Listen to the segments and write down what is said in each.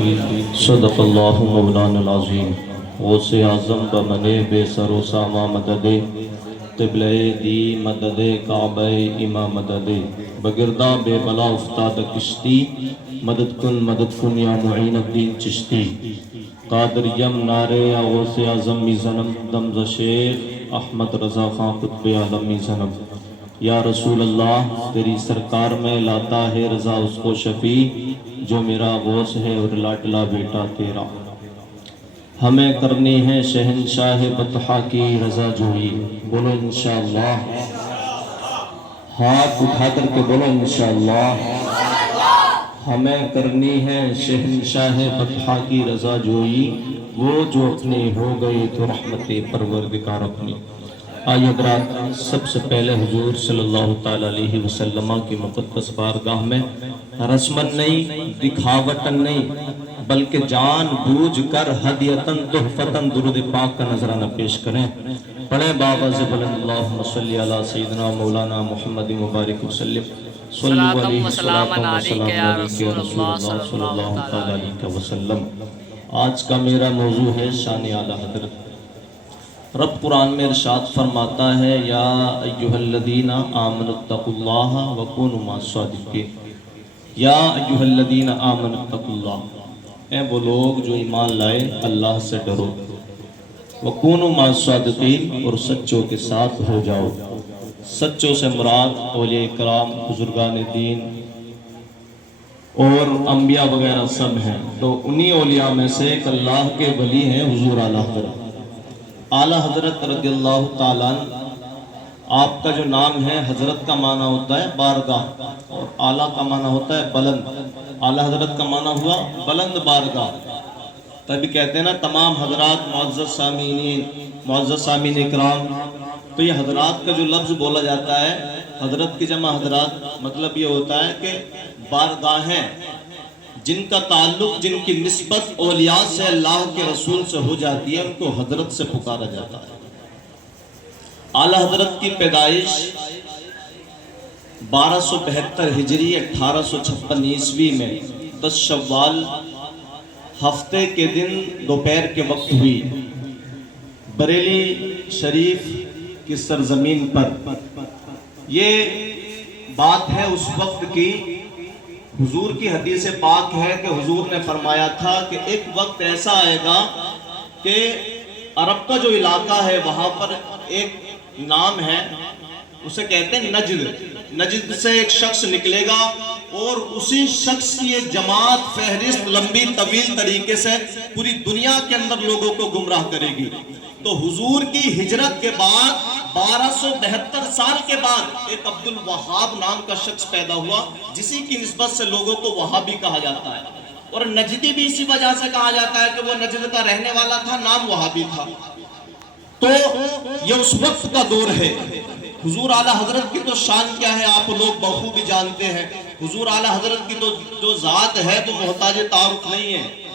صدق اللہ مولانا العظیم غوث اعظم بمنے بے سر و ساما مدد قبلہ دی مدد کعبہ امام مدد بگردہ بے بلا افتاد کشتی مدد کن یا معین الدین چشتی قادر یم نارے یا غوث اعظم می زنم دمز شیخ احمد رضا خان قطب عالم می زنم یا رسول اللہ تیری سرکار میں لاتا ہے رضا اس کو شفیع جو میرا غوث ہے اور لاڈلا بیٹا تیرا ہمیں کرنی ہے شہنشاہ بطحا کی رضا جوئی بولو انشاءاللہ ہاتھ اٹھا کر کے بولو انشاءاللہ ہمیں کرنی ہے شہنشاہ بطحا کی رضا جوئی وہ جو اپنے ہو گئے تو رحمت پروردگار اپنی آئیے حضرات سب سے پہلے حضور صلی اللہ تعالیٰ علیہ وسلم کی مقدس بارگاہ میں رسمن نہیں دکھاوٹن نہیں بلکہ جان بوجھ کر ہدیتن تحفتن درود پاک کا نظرانہ پیش کریں پڑھیں بابا بلند اللہم صلی علی سیدنا مولانا محمد مبارک وسلم صلی علیہ وسلم یا رسول اللہ صلی اللہ تعالیٰ علیہ وسلم آج کا میرا موضوع ہے شان اعلیٰ حضرت رب قرآن میں ارشاد فرماتا ہے یا ایہا الذین آمنوا اتقوا اللہ وکونوا مع الصادقین یا ایہا الذین آمنوا اتقوا اللہ اے وہ لوگ جو ایمان لائے اللہ سے ڈرو وکونوا مع الصادقین اور سچوں کے ساتھ ہو جاؤ سچوں سے مراد اولیاء کرام بزرگان دین اور انبیاء وغیرہ سب ہیں تو انہی اولیاء میں سے ایک اللہ کے ولی ہیں حضور اعلیٰ حضرت اعلیٰ حضرت رضی اللہ تعالیٰ آپ کا جو نام ہے حضرت کا معنی ہوتا ہے بارگاہ اور اعلیٰ کا معنی ہوتا ہے بلند اعلیٰ حضرت کا معنی ہوا بلند بارگاہ تبھی کہتے ہیں نا تمام حضرات معزز سامعین اکرام تو یہ حضرات کا جو لفظ بولا جاتا ہے حضرت کی جمع حضرات مطلب یہ ہوتا ہے کہ بارگاہیں جن کا تعلق جن کی نسبت اولیاء سے اللہ کے رسول سے ہو جاتی ہے ان کو حضرت سے پکارا جاتا ہے اعلیٰ حضرت کی پیدائش 1272 ہجری 1856 عیسوی میں 10 شوال ہفتے کے دن دوپہر کے وقت ہوئی بریلی شریف کی سرزمین پر یہ بات ہے اس وقت کی حضور کی حدیث پاک ہے کہ حضور نے فرمایا تھا کہ ایک وقت ایسا آئے گا کہ عرب کا جو علاقہ ہے وہاں پر ایک نام ہے اسے کہتے ہیں نجد سے ایک شخص نکلے گا اور اسی شخص کی ایک جماعت فہرست لمبی طویل طریقے سے پوری دنیا کے اندر لوگوں کو گمراہ کرے گی تو حضور کی ہجرت کے بعد 1272 سال کے بعد ایک عبد الوہاب نام کا شخص پیدا ہوا جسی کی نسبت سے لوگوں کو وہابی کہا جاتا ہے اور نجدی بھی اسی وجہ سے کہا جاتا ہے کہ وہ نجد کا رہنے والا تھا نام وہابی تھا تو یہ اس وقت کا دور ہے حضور اعلیٰ حضرت کی تو شان کیا ہے آپ لوگ بخوبی جانتے ہیں حضور اعلیٰ حضرت کی تو جو ذات ہے تو محتاج تعارف نہیں ہے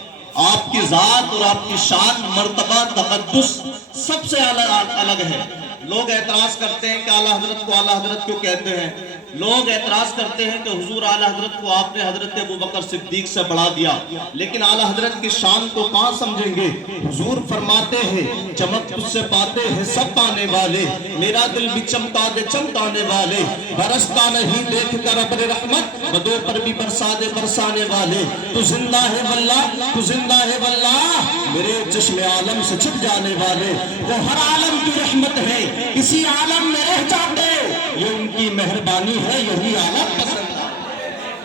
آپ کی ذات اور آپ کی شان مرتبہ تقدس سب سے الگ ہے لوگ اعتراض کرتے ہیں کہ اعلیٰ حضرت کو اعلیٰ حضرت کیوں کہتے ہیں لوگ اعتراض کرتے ہیں کہ حضور اعلیٰ حضرت کو آپ نے حضرت ابوبکر صدیق سے بڑھا دیا لیکن اعلیٰ حضرت کی شان کو کہاں سمجھیں گے حضور فرماتے ہیں چمک تجھ سے پاتے ہیں سب پانے والے میرا دل بھی چمکا دے چمکانے والے برستا نہیں دیکھ کر ابر رحمت بدوں پر بھی برسا دے برسانے والے تو زندہ ہے واللہ تو زندہ ہے واللہ میرے چشم عالم سے چھپ جانے والے وہ ہر عالم کی رحمت ہے اسی عالم میں رہ جاتے یہ ان کی مہربانی ہے یہی عالم پسند ہے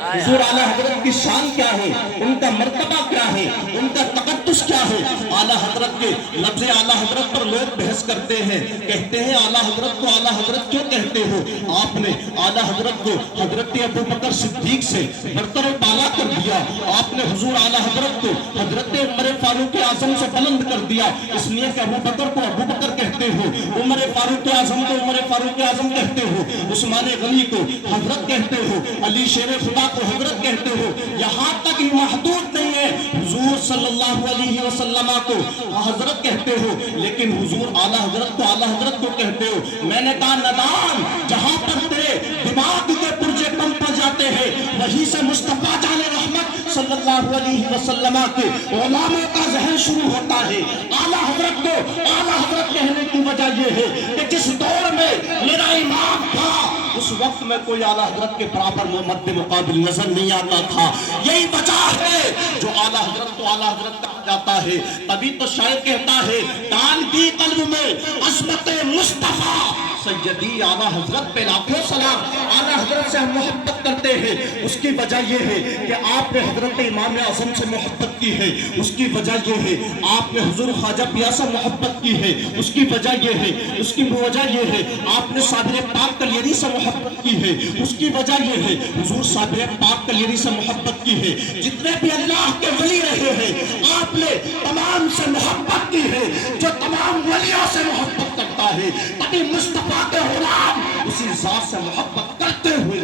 حضور اعلیٰ حضرت کی شان کیا ہے ان کا مرتبہ کیا ہے ان کا تقدس کیا ہے اعلیٰ حضرت کے لفظ اعلیٰ حضرت پر لوگ بحث کرتے ہیں کہتے ہیں اعلیٰ حضرت کو اعلیٰ حضرت کیوں کہتے ہو آپ نے اعلیٰ حضرت کو حضرت ابوبکر صدیق سے برتر و بالا کر دیا آپ نے حضور اعلیٰ حضرت کو حضرت عمر فاروق اعظم سے بلند کر دیا اس لیے کہ ابوبکر کو ابوبکر کہتے ہو عمر فاروق اعظم کو عمر فاروق اعظم کہتے ہو عثمان غنی کو حضرت کہتے ہو علی شیر خدا کو حضرت کہتے ہو یہاں تک محدود نہیں ہے حضور صلی اللہ علیہ وسلم کو حضرت کہتے ہو لیکن حضور اعلیٰ حضرت کو اعلیٰ حضرت کو کہتے ہو میں نے کہا ندان جہاں پر تیرے دماغ کے پرجے پمپ جاتے ہیں وہیں سے مصطفیٰ جان رحمت صلی اللہ علیہ وسلم کے علماء کا ذہن شروع ہوتا ہے. اعلیٰ حضرت کو اعلیٰ حضرت کہنے کی وجہ یہ ہے کہ جس دور میں میرا امام تھا اس وقت میں کوئی اعلیٰ حضرت کے برابر مد مقابل نظر نہیں آتا تھا. یہی وجہ ہے جو اعلیٰ حضرت کو اعلیٰ حضرت کہا جاتا ہے. تبھی تو شاعر کہتا ہے ڈال دی قلب میں عظمت مصطفیٰ سیدی اعلیٰ حضرت پہ لاکھوں سلام. اعلیٰ حضرت سے ہم محبت کرتے ہیں. اس کی وجہ یہ ہے کہ آپ نے حضرت امام اعظم سے محبت کی ہے. اس کی وجہ یہ ہے آپ نے حضور خواجہ پیا سے محبت کی ہے. اس کی وجہ یہ ہے اس کی وجہ یہ ہے آپ نے صابر پاک کلیری سے محبت کی ہے. اس کی وجہ یہ ہے حضور صابر پاک کلیری سے محبت کی ہے. جتنے بھی اللہ کے ولی رہے ہیں آپ نے تمام سے محبت کی ہے. جو تمام ولیوں سے محبت کرتا ہے تبھی مصطفیٰ کے غلام اسی ذات سے محبت کرتے ہوئے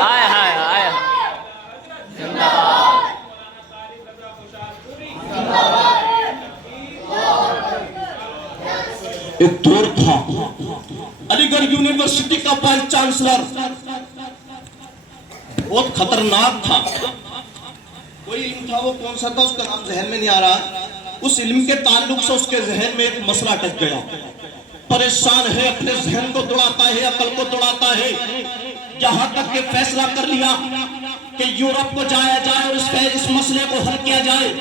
آئے ہائے آئے ایک دور تھا علی گڑھ یونیورسٹی کا وائس چانسلر بہت خطرناک تھا. کوئی علم تھا وہ کون سا تھا اس کا نام ذہن میں نہیں آ رہا. اس علم کے تعلق سے اس کے ذہن میں ایک مسئلہ اٹک گیا. پریشان ہے اپنے ذہن کو دوڑاتا ہے عقل کو دوڑاتا ہے. یہاں تک کہ فیصلہ کر لیا کہ یورپ کو جایا جائے اور اس مسئلے کو حل کیا جائے.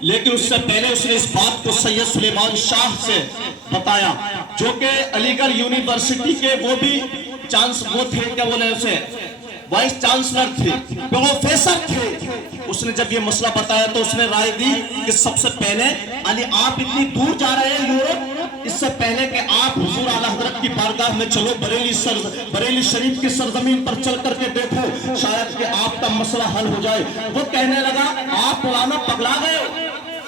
لیکن اس سے پہلے اس نے اس بات کو سید سلیمان شاہ سے بتایا جو کہ علی گڑھ یونیورسٹی کے وہ بھی وہ تھے کیا بولے اسے وائس چانسلر تھے پروفیسر تھے. اس نے جب یہ مسئلہ بتایا تو اس نے رائے دی کہ سب سے پہلے علی آپ اتنی دور جا رہے ہیں یورپ اس سے پہلے کہ آپ حضور اعلیٰ حضرت کی بارگاہ میں چلو بریلی شریف کی سرزمین پر چل کر کے دیکھو شاید کہ آپ کا مسئلہ حل ہو جائے. وہ کہنے لگا آپ مولانا پگلا گئے ہو.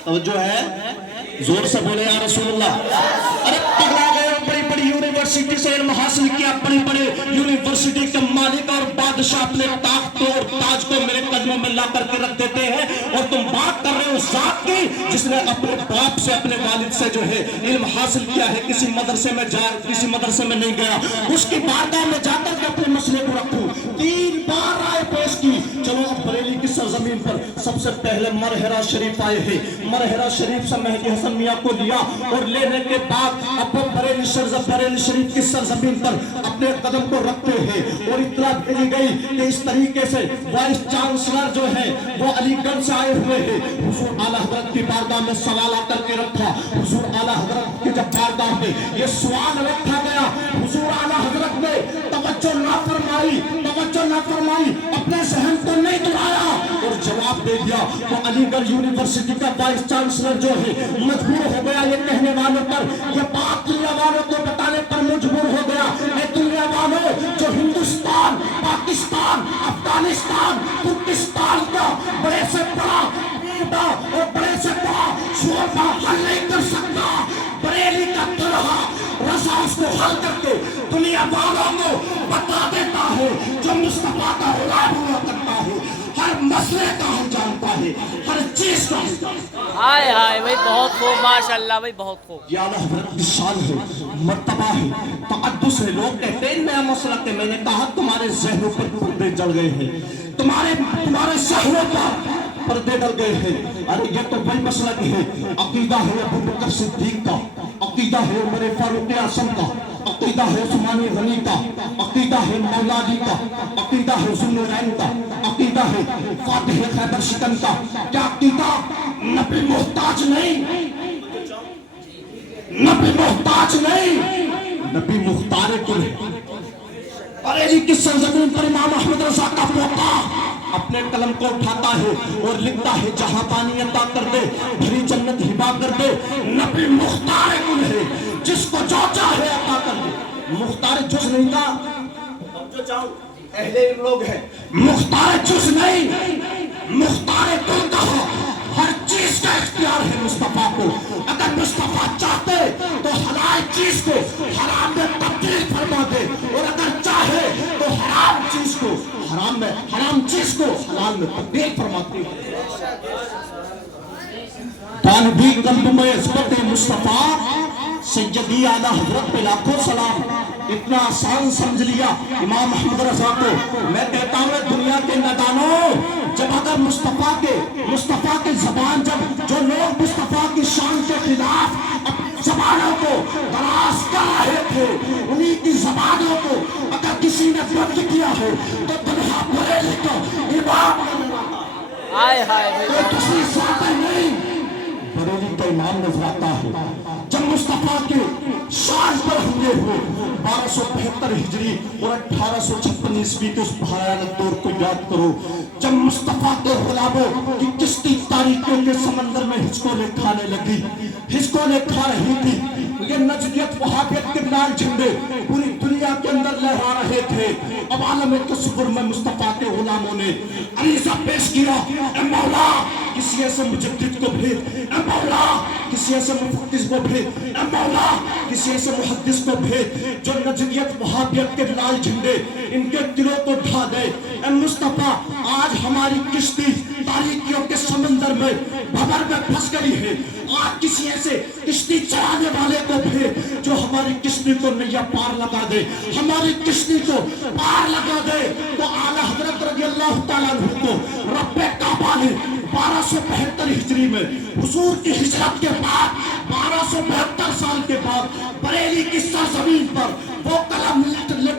توجہ ہے زور سے بولے یا رسول اللہ. ارے پگلا گئے ہو. بڑی بڑی یونیورسٹی سے علم حاصل کیا. بڑی بڑے یونیورسٹی کے مالک اور بادشاہ اپنے تاخت اور تاج کو میرے قدموں میں لا کر کے رکھ دیتے ہیں اور تم بات کر رہے ہو ذات کی جس نے اپنے باپ سے اپنے والد سے جو ہے علم حاصل کیا ہے. کسی مدرسے میں نہیں گیا. اس کی بارگاہ میں جا کر کے اپنے مسئلے کو رکھوں. 3 بار رائے پیش کی. چلو اب بریلی کی سرزمین پر سب سے پہلے مرہرہ شریف آئے ہیں. مرہرہ شریف سے مہدی حسن میاں کو لیا اور لینے کے بعد اب وہ بریلی شریف کی سرزمین پر اپنے قدم کو رکھتے ہیں اور اطلاع بھیجی گئی کہ اس طریقے سے وائس چانسلر جو ہے وہ علی گڑھ سے آئے ہوئے ہیں. حضور اعلیٰ حضرت کی بارگاہ میں سوال آ کر کے رکھا. حضور اعلیٰ حضرت کی جب بارگاہ میں یہ سوال رکھا گیا حضور اعلیٰ حضرت نے توجہ نہ فرمائی اپنے ذہن کو نہیں دلایا اور جواب دے دیا. وہ علی گڑھ یونیورسٹی کا وائس چانسلر جو ہے مجبور ہو گیا یہ کہنے والوں پر یہ بات دنیا والوں کو بتانے پر مجبور ہو گیا اے دنیا والوں جو ہندوستان پاکستان افغانستان ترکستان کا بڑے سے بڑا اور بڑے سے بڑا شعبہ حل نہیں کر سکتا. بریلی کا طرح رضا اس کو حل کر کے دنیا والوں کو بتا دیتا ہے جو مصطفیٰ کا غلام ہوا کرتا ہے. ہر مسئلے کا ہم جانتا ہے ہر چیز کا ہم جانتا ہے. ہائے ہائے بھائی بہت خوب ماشاءاللہ بھائی بہت خوب. یہ اعلیٰ حضرت کی شان ہے مرتبہ ہے تقدس ہے. لوگ کہتے ہیں نیا مسئلہ کہ میں نے کہا تمہارے ذہنوں پر پردے جڑ گئے ہیں تمہارے ذہنوں پر پردے ڈل گئے ہیں. ارے یہ تو وہی مسئلہ کی ہے. عقیدہ ہے ابو بکر صدیق کا عقیدہ ہے عمر فاروق اعظم کا عقیدہ ہے عثمان غنی کا عقیدہ ہے مولا علی کا عقیدہ ہے ذوالنورین کا عقیدہ ہے فاتح خیبر شکن کا. کیا عقیدہ نبی محتاج نہیں نبی مختار کل ہے. بریلی کی سرزمین پر امام احمد رضا کا پوتا اپنے قلم کو اٹھاتا ہے اور لکھتا ہے جہاں پانی عطا کر دے بھری جنت ہبا کر دے. نبی مختار کل ہے جس کو جو چاہے عطا کر دے. مختار جز نہیں تھا جو چاہو اہل علم لوگ ہیں. مختار جز نہیں مختار کل کہا. ہر چیز کا اختیار ہے مصطفیٰ کو. اگر مصطفیٰ چاہتے تو حلال چیز کو حرام میں تبدیل فرما دے اور اگر چاہے تو حرام چیز کو حلال میں تبدیل فرماتے ہیں. طالبی قلب میں عظمت مصطفیٰ سیدی اعلیٰ حضرت پہ لاکھوں سلام. اتنا آسان سمجھ لیا امام محمد رضا کو. میں کہتا ہوں دنیا کے نادانوں، جب اگر مصطفیٰ کے زبان، جب جو لوگ مصطفیٰ کی شان کے خلاف اپنی زبانوں کو دراز کر رہے تھے، انہی کی زبانوں کو اگر کسی نے بند کیا ہے تو دنیا بریلی کو امام آئے ہائے بھائی کوئی دوسری ذات نہیں، بریلی کا امام نظر آتا ہے. جب مصطفیٰ کے شان پر حملے ہوئے 1272 ہجری اور 1856 عیسوی کے اس بھیانک دور کو یاد کرو، جب مصطفیٰ کے غلاموں کی کشتی تاریکیوں کے سمندر میں ہچکولے کھانے لگی، ہچکولے کھا رہی تھی. یہ نجدیت وہابیت کے لال جھنڈے پوری دنیا کے اندر لہرا رہے تھے. اب عالم تصور میں مصطفیٰ کے غلاموں نے عریضہ پیش کیا، اے مولا کسی ایسے مجدد کو بھیج، اے مولا کسی ایسے مفکر کو بھیج، اے مولا کسی ایسے محدث کو بھیج جو نجدیت وہابیت کے لال جھنڈے ان کے دلوں کو ڈھا دے. اے مصطفیٰ آج ہماری کشتی تاریکیوں کے سمندر میں بھور میں پھنس گئی ہے. آج کسی ایسے کشتی چلانے والے کو بھیج جو ہماری کشتی کو نیا پار لگا دے، ہماری کشتی کو پار لگا دے. تو اعلیٰ حضرت رضی اللہ تعالیٰ عنہ کو رب کعبہ نے 1272 ہجری میں حضور کی ہجرت کے بعد 1272 سال کے بعد بریلی کی سرزمین پر وہ قلم لے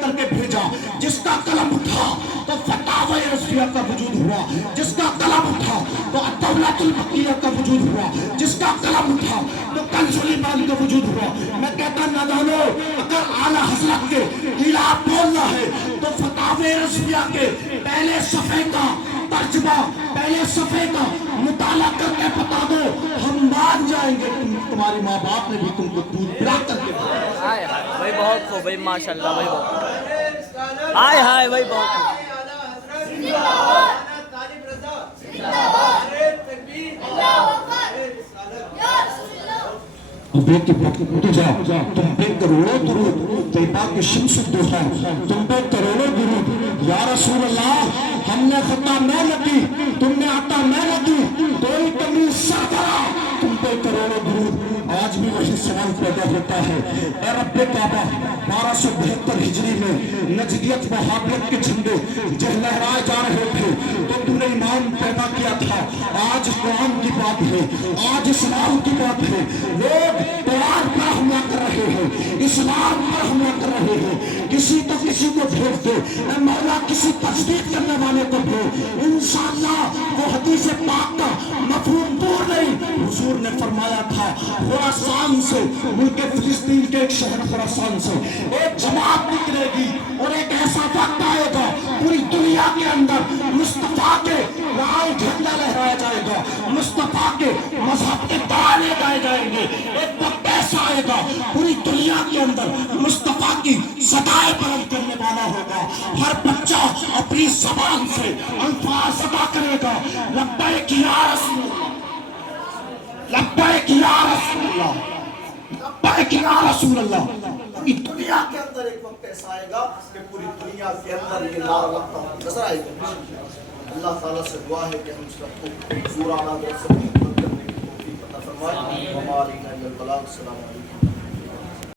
کر کے بھیجا، جس کا قلم اٹھا تو فتاوی رضویہ کا وجود ہوا، جس کا قلم اٹھا تو الدولۃ المکیہ کا وجود ہوا، جس کا قلم اٹھا تو کنز الایمان کا وجود ہوا. میں کہتا نادانو اگر اعلیٰ حضرت کے خلاف بولنا ہے تو فتاوی رضویہ کے پہلے صفحے کا ترجمہ، پہلے صفحے کا مطالعہ کر کے بتا دو، ہم مان جائیں گے. تمہاری ماں باپ نے بھی تم کو دودھ پلا کر کے آئے ہائے بھائی بہت خوب بھائی ماشاءاللہ بھائی بہت آئے ہائے بھائی بہت خوب. تم پہ کروڑوں درود، طیبہ کی شمس الدوحہ تم پہ کروڑوں درود. یا رسول اللہ ہم نے خطا میں لگی، تم نے عطا میں لگی، کوئی کمی سربراہ تم پہ کروڑوں درود. آج بھی وہی سوال پیدا ہوتا ہے، اے رب کعبہ 1272 ہجری میں نجدیت وہابیت کے جھنڈے جب لہرائے جا رہے تھے تو تم نے ایمان پیدا کیا تھا. آج قرآن کی بات ہے، آج اسلام کی بات ہے. لوگ قرآن پر حملہ کر رہے ہیں، اسلام پر حملہ کر رہے ہیں. کسی تو کسی کو بھیج دے، اے مولا کسی تجدید کرنے والے کو بھیج. انشاءاللہ وہ حدیث پاک کا مفہوم دور نہیں. حضور نے فرمایا تھا خراسان سے، ملک فلسطین کے ایک شہر خراسان سے ایک جماعت نکلے گی اور ایک ایسا وقت آئے گا پوری دنیا کے اندر مصطفیٰ کے لال جھنڈا لہرایا جائے گا، مصطفیٰ کے مذہب کے ترانے گائے جائیں گے. ایک وقت ایسا آئے گا پوری دنیا کے اندر مصطفیٰ کی صدائیں بلند کرنے والا ہوگا. ہر بچہ اپنی زبان سے الفاظ ادا کرے گا، لبیک یا رسول اللہ، لبیک یا رسول اللہ، لبیک یا رسول اللہ. پوری دنیا کے اندر ایک وقت ایسا آئے گا کہ پوری دنیا کے اندر یہ نعرہ لگتا نظر آئے گا. اللہ تعالیٰ سے دعا ہے کہ ہم سب کو حضور اعلیٰ حضرت سے محبت کرنے کی توفیق عطا فرمائے. ہماری السلام علیکم.